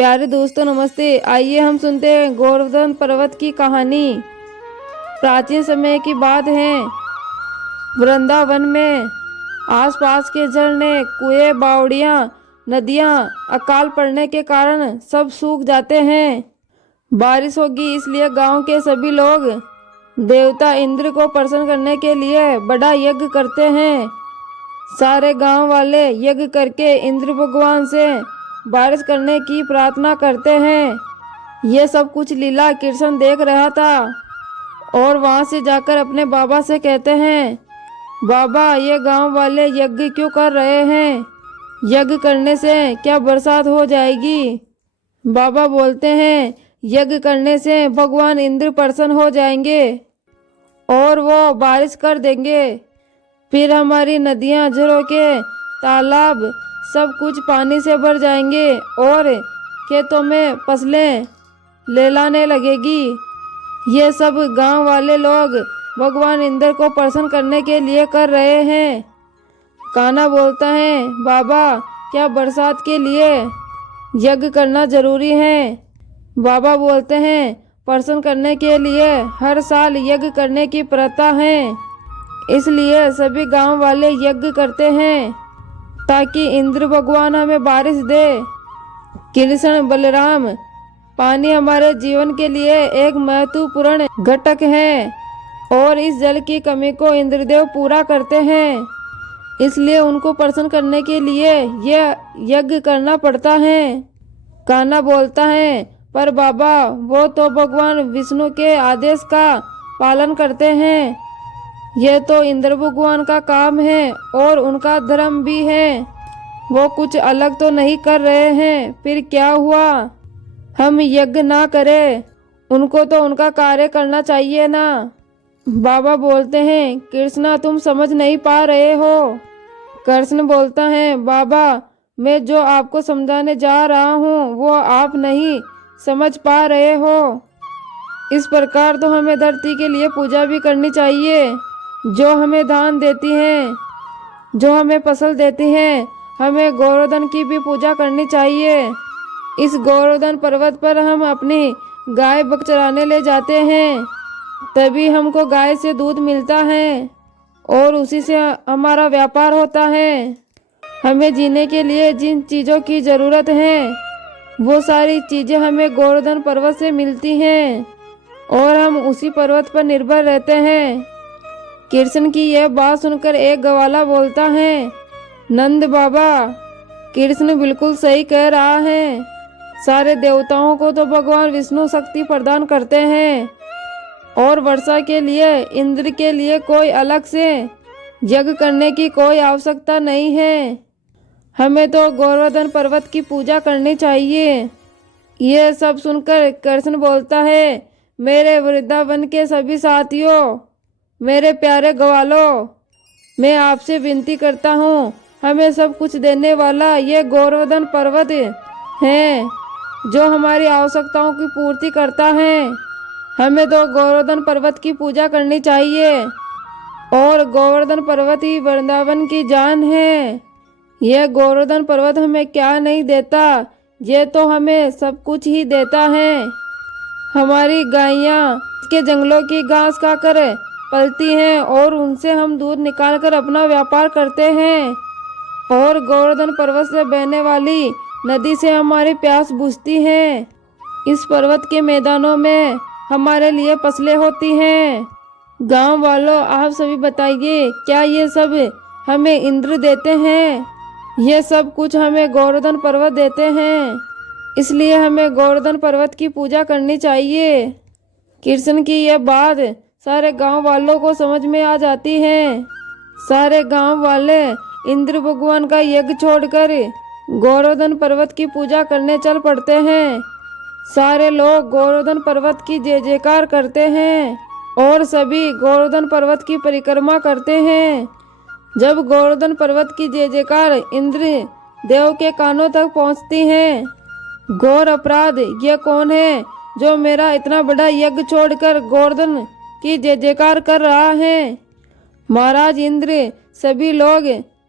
प्यारे दोस्तों नमस्ते। आइए हम सुनते हैं गोवर्धन पर्वत की कहानी। प्राचीन समय की बात है। वृंदावन में आसपास के झरने, कुएं, बावड़ियां, नदियां अकाल पड़ने के कारण सब सूख जाते हैं। बारिश होगी इसलिए गांव के सभी लोग देवता इंद्र को प्रसन्न करने के लिए बड़ा यज्ञ करते हैं। सारे गांव वाले यज्ञ करके इंद्र भगवान से बारिश करने की प्रार्थना करते हैं। ये सब कुछ लीला कृष्ण देख रहा था और वहां से जाकर अपने बाबा से कहते हैं, बाबा ये गांव वाले यज्ञ क्यों कर रहे हैं? यज्ञ करने से क्या बरसात हो जाएगी? बाबा बोलते हैं, यज्ञ करने से भगवान इंद्र प्रसन्न हो जाएंगे और वो बारिश कर देंगे। फिर हमारी नदियां, झरोखे, तालाब सब कुछ पानी से भर जाएंगे और खेतों में फसलें लहलाने लगेगी। ये सब गांव वाले लोग भगवान इंद्र को प्रसन्न करने के लिए कर रहे हैं। कान्हा बोलता है, बाबा क्या बरसात के लिए यज्ञ करना जरूरी है? बाबा बोलते हैं, प्रसन्न करने के लिए हर साल यज्ञ करने की प्रथा है, इसलिए सभी गांव वाले यज्ञ करते हैं ताकि इंद्र भगवान हमें बारिश दे। कृष्ण बलराम, पानी हमारे जीवन के लिए एक महत्वपूर्ण घटक है और इस जल की कमी को इंद्रदेव पूरा करते हैं, इसलिए उनको प्रसन्न करने के लिए यह यज्ञ करना पड़ता है। कान्हा बोलता है, पर बाबा वो तो भगवान विष्णु के आदेश का पालन करते हैं। यह तो इंद्र भगवान का काम है और उनका धर्म भी है। वो कुछ अलग तो नहीं कर रहे हैं, फिर क्या हुआ? हम यज्ञ ना करें, उनको तो उनका कार्य करना चाहिए ना। बाबा बोलते हैं, कृष्णा तुम समझ नहीं पा रहे हो। कृष्ण बोलता है, बाबा मैं जो आपको समझाने जा रहा हूँ वो आप नहीं समझ पा रहे हो। इस प्रकार तो हमें धरती के लिए पूजा भी करनी चाहिए, जो हमें धान देती हैं, जो हमें फसल देती हैं। हमें गोवर्धन की भी पूजा करनी चाहिए। इस गोवर्धन पर्वत पर हम अपनी गाय बक चराने ले जाते हैं, तभी हमको गाय से दूध मिलता है और उसी से हमारा व्यापार होता है। हमें जीने के लिए जिन चीज़ों की ज़रूरत है वो सारी चीज़ें हमें गोवर्धन पर्वत से मिलती हैं और हम उसी पर्वत पर निर्भर रहते हैं। कृष्ण की यह बात सुनकर एक ग्वाला बोलता है, नंद बाबा कृष्ण बिल्कुल सही कह रहा है। सारे देवताओं को तो भगवान विष्णु शक्ति प्रदान करते हैं और वर्षा के लिए इंद्र के लिए कोई अलग से यज्ञ करने की कोई आवश्यकता नहीं है। हमें तो गोवर्धन पर्वत की पूजा करनी चाहिए। यह सब सुनकर कृष्ण बोलता है, मेरे वृंदावन के सभी साथियों, मेरे प्यारे ग्वालों, मैं आपसे विनती करता हूँ, हमें सब कुछ देने वाला ये गोवर्धन पर्वत है जो हमारी आवश्यकताओं की पूर्ति करता है। हमें तो गोवर्धन पर्वत की पूजा करनी चाहिए और गोवर्धन पर्वत ही वृंदावन की जान है। यह गोवर्धन पर्वत हमें क्या नहीं देता, ये तो हमें सब कुछ ही देता है। हमारी गायें इसके जंगलों की घास खाकर पलती हैं और उनसे हम दूध निकालकर अपना व्यापार करते हैं और गोवर्धन पर्वत से बहने वाली नदी से हमारी प्यास बुझती है। इस पर्वत के मैदानों में हमारे लिए फसलें होती हैं। गांव वालों, आप सभी बताइए, क्या ये सब हमें इंद्र देते हैं? ये सब कुछ हमें गोवर्धन पर्वत देते हैं, इसलिए हमें गोवर्धन पर्वत की पूजा करनी चाहिए। कृष्ण की यह बात सारे गांव वालों को समझ में आ जाती है। सारे गांव वाले इंद्र भगवान का यज्ञ छोड़कर गोवर्धन पर्वत की पूजा करने चल पड़ते हैं। सारे लोग गोवर्धन पर्वत की जय जयकार करते हैं और सभी गोवर्धन पर्वत की परिक्रमा करते हैं। जब गोवर्धन पर्वत की जय जयकार इंद्र देव के कानों तक पहुंचती है, घोर अपराध यह कौन है जो मेरा इतना बड़ा यज्ञ छोड़कर गोवर्धन की जय जयकार कर रहा है? महाराज इंद्र, सभी लोग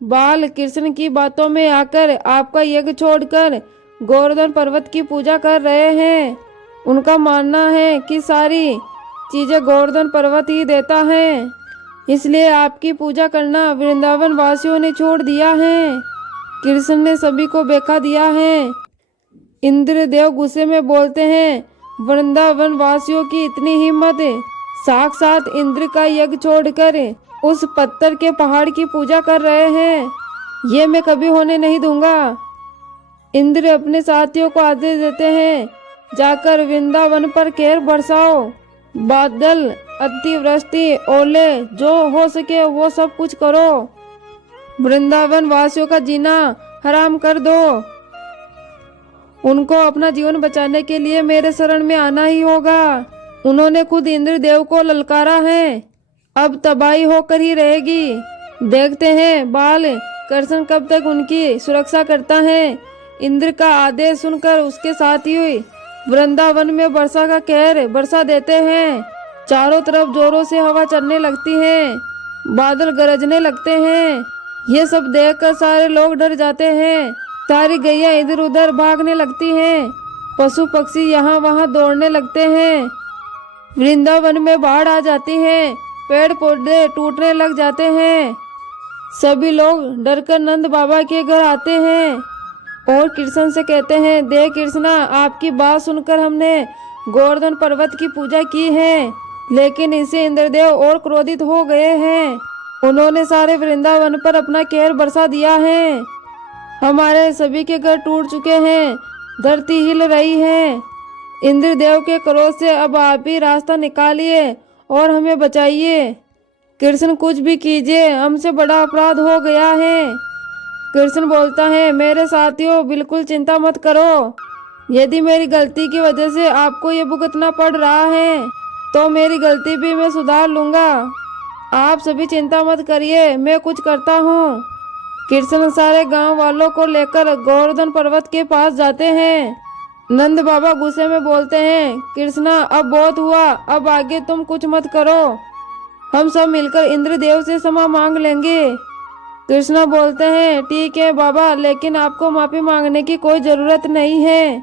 बाल कृष्ण की बातों में आकर आपका यज्ञ छोड़कर गोवर्धन पर्वत की पूजा कर रहे हैं। उनका मानना है कि सारी चीजें गोवर्धन पर्वत ही देता है, इसलिए आपकी पूजा करना वृंदावन वासियों ने छोड़ दिया है। कृष्ण ने सभी को बेका दिया है। इंद्रदेव गुस्से में बोलते हैं, वृंदावन वासियों की इतनी हिम्मत, साक्षात इंद्र का यज्ञ छोड़कर उस पत्थर के पहाड़ की पूजा कर रहे हैं, ये मैं कभी होने नहीं दूंगा। इंद्र अपने साथियों को आदेश देते हैं, जाकर वृंदावन पर कहर बरसाओ, बादल, अतिवृष्टि, ओले, जो हो सके वो सब कुछ करो, वृंदावन वासियों का जीना हराम कर दो। उनको अपना जीवन बचाने के लिए मेरे शरण में आना ही होगा। उन्होंने खुद इंद्रदेव को ललकारा है, अब तबाही होकर ही रहेगी। देखते हैं बाल कृष्ण कब तक उनकी सुरक्षा करता है। इंद्र का आदेश सुनकर उसके साथी वृंदावन में वर्षा का कहर बरसा देते हैं। चारों तरफ जोरों से हवा चलने लगती है, बादल गरजने लगते हैं। ये सब देखकर सारे लोग डर जाते हैं। सारी गैया इधर उधर भागने लगती हैं, पशु पक्षी यहाँ वहाँ दौड़ने लगते हैं। वृंदावन में बाढ़ आ जाती है, पेड़ पौधे टूटने लग जाते हैं। सभी लोग डरकर नंद बाबा के घर आते हैं और कृष्ण से कहते हैं, देख कृष्णा, आपकी बात सुनकर हमने गोवर्धन पर्वत की पूजा की है, लेकिन इससे इंद्रदेव और क्रोधित हो गए हैं। उन्होंने सारे वृंदावन पर अपना कहर बरसा दिया है। हमारे सभी के घर टूट चुके हैं, धरती हिल रही है। इंद्रदेव के क्रोध से अब आप ही रास्ता निकालिए और हमें बचाइए। कृष्ण कुछ भी कीजिए, हमसे बड़ा अपराध हो गया है। कृष्ण बोलता है, मेरे साथियों, बिल्कुल चिंता मत करो। यदि मेरी गलती की वजह से आपको ये भुगतना पड़ रहा है तो मेरी गलती भी मैं सुधार लूंगा। आप सभी चिंता मत करिए, मैं कुछ करता हूँ। कृष्ण सारे गांव वालों को लेकर गोवर्धन पर्वत के पास जाते हैं। नंद बाबा गुस्से में बोलते हैं, कृष्णा, अब बहुत हुआ, अब आगे तुम कुछ मत करो, हम सब मिलकर इंद्रदेव से क्षमा मांग लेंगे। कृष्णा बोलते हैं, ठीक है बाबा, लेकिन आपको माफी मांगने की कोई जरूरत नहीं है,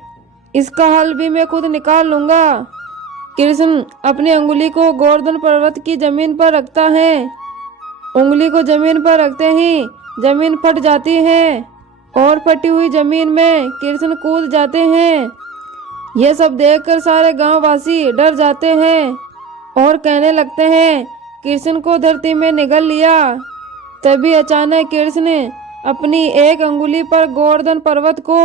इसका हल भी मैं खुद निकाल लूंगा। कृष्ण अपनी उंगली को गोवर्धन पर्वत की जमीन पर रखता है। उंगली को जमीन पर रखते ही जमीन फट जाती है और फटी हुई जमीन में कृष्ण कूद जाते हैं। यह सब देखकर सारे गांव वासी डर जाते हैं और कहने लगते हैं, कृष्ण को धरती में निगल लिया। तभी अचानक कृष्ण अपनी एक अंगुली पर गोवर्धन पर्वत को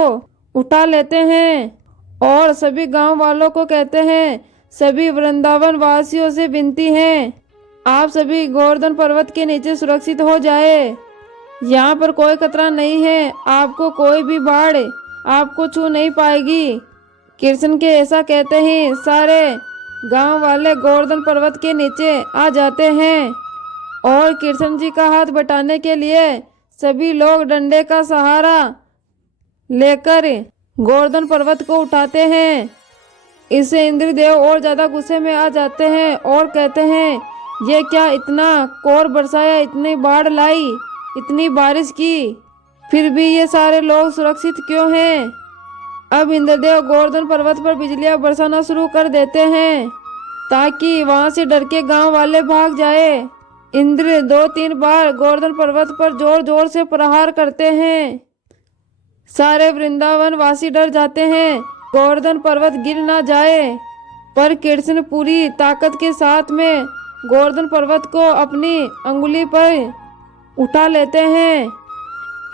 उठा लेते हैं और सभी गांव वालों को कहते हैं, सभी वृंदावन वासियों से विनती है, आप सभी गोवर्धन पर्वत के नीचे सुरक्षित हो जाए। यहाँ पर कोई खतरा नहीं है, आपको कोई भी बाढ़ आपको छू नहीं पाएगी। कृष्ण के ऐसा कहते ही सारे गांव वाले गोवर्धन पर्वत के नीचे आ जाते हैं और कृष्ण जी का हाथ बटाने के लिए सभी लोग डंडे का सहारा लेकर गोवर्धन पर्वत को उठाते हैं। इससे इंद्रदेव और ज्यादा गुस्से में आ जाते हैं और कहते हैं, ये क्या इतना कोहर बरसाया, इतनी बाढ़ लाई, इतनी बारिश की, फिर भी ये सारे लोग सुरक्षित क्यों हैं? अब इंद्रदेव गोवर्धन पर्वत पर बिजलियां बरसाना शुरू कर देते हैं ताकि वहां से डर के गांव वाले भाग जाए। इंद्र 2-3 बार गोवर्धन पर्वत पर जोर जोर से प्रहार करते हैं। सारे वृंदावन वासी डर जाते हैं गोवर्धन पर्वत गिर ना जाए, पर कृष्ण पूरी ताकत के साथ में गोवर्धन पर्वत को अपनी अंगुली पर उठा लेते हैं।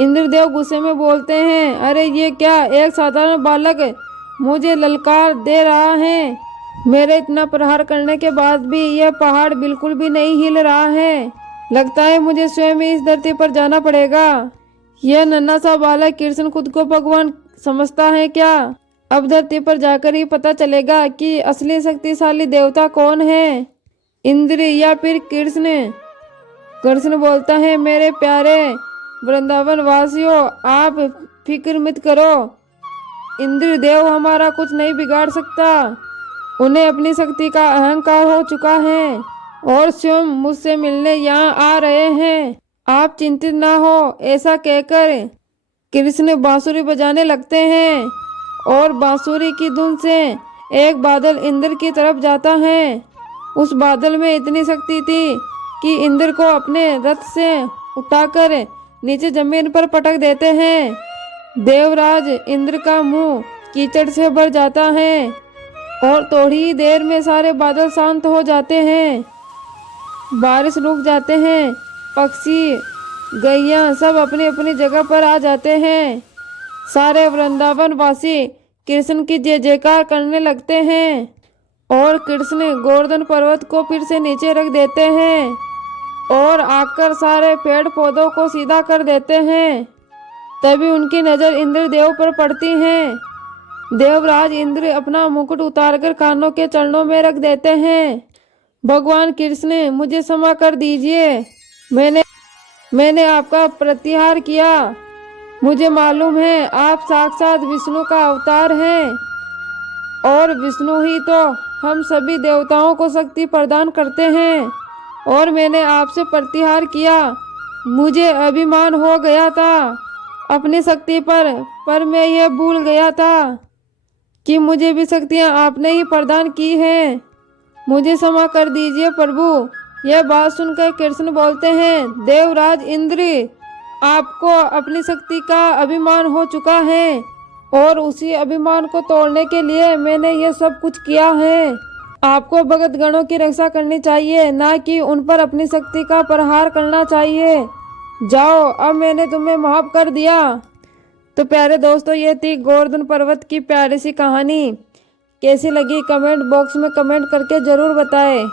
इंद्रदेव गुस्से में बोलते हैं, अरे ये क्या, एक साधारण बालक मुझे ललकार दे रहा है, मेरे इतना प्रहार करने के बाद भी यह पहाड़ बिल्कुल भी नहीं हिल रहा है, लगता है मुझे स्वयं ही इस धरती पर जाना पड़ेगा। यह नन्हा सा बालक कृष्ण खुद को भगवान समझता है क्या? अब धरती पर जाकर ही पता चलेगा कि असली शक्तिशाली देवता कौन है, इंद्र या फिर कृष्ण। कृष्ण बोलता है, मेरे प्यारे वृंदावन वासियों, आप फिक्र मत करो, इंद्रदेव हमारा कुछ नहीं बिगाड़ सकता, उन्हें अपनी शक्ति का अहंकार हो चुका है और स्वयं मुझसे मिलने यहाँ आ रहे हैं, आप चिंतित ना हो। ऐसा कहकर कृष्ण बांसुरी बजाने लगते हैं और बांसुरी की धुन से एक बादल इंद्र की तरफ जाता है। उस बादल में इतनी शक्ति थी कि इंद्र को अपने रथ से उठाकर नीचे जमीन पर पटक देते हैं। देवराज इंद्र का मुंह कीचड़ से भर जाता है और थोड़ी ही देर में सारे बादल शांत हो जाते हैं। बारिश रुक जाते हैं, पक्षी गैया सब अपनी अपनी जगह पर आ जाते हैं। सारे वृंदावन वासी कृष्ण की जय जयकार करने लगते हैं और कृष्ण गोवर्धन पर्वत को फिर से नीचे रख देते हैं और आकर सारे पेड़ पौधों को सीधा कर देते हैं। तभी उनकी नज़र इंद्रदेव पर पड़ती है। देवराज इंद्र अपना मुकुट उतारकर कान्हों के चरणों में रख देते हैं। भगवान कृष्ण, मुझे क्षमा कर दीजिए, मैंने आपका प्रतिहार किया। मुझे मालूम है आप साक्षात विष्णु का अवतार हैं और विष्णु ही तो हम सभी देवताओं को शक्ति प्रदान करते हैं और मैंने आपसे प्रतिहार किया। मुझे अभिमान हो गया था अपनी शक्ति पर मैं यह भूल गया था कि मुझे भी शक्तियाँ आपने ही प्रदान की हैं। मुझे क्षमा कर दीजिए प्रभु। यह बात सुनकर कृष्ण बोलते हैं, देवराज इंद्र, आपको अपनी शक्ति का अभिमान हो चुका है और उसी अभिमान को तोड़ने के लिए मैंने ये सब कुछ किया है। आपको भगत गणों की रक्षा करनी चाहिए, ना कि उन पर अपनी शक्ति का प्रहार करना चाहिए। जाओ, अब मैंने तुम्हें माफ कर दिया। तो प्यारे दोस्तों, ये थी गोवर्धन पर्वत की प्यारी सी कहानी। कैसी लगी कमेंट बॉक्स में कमेंट करके ज़रूर बताएं।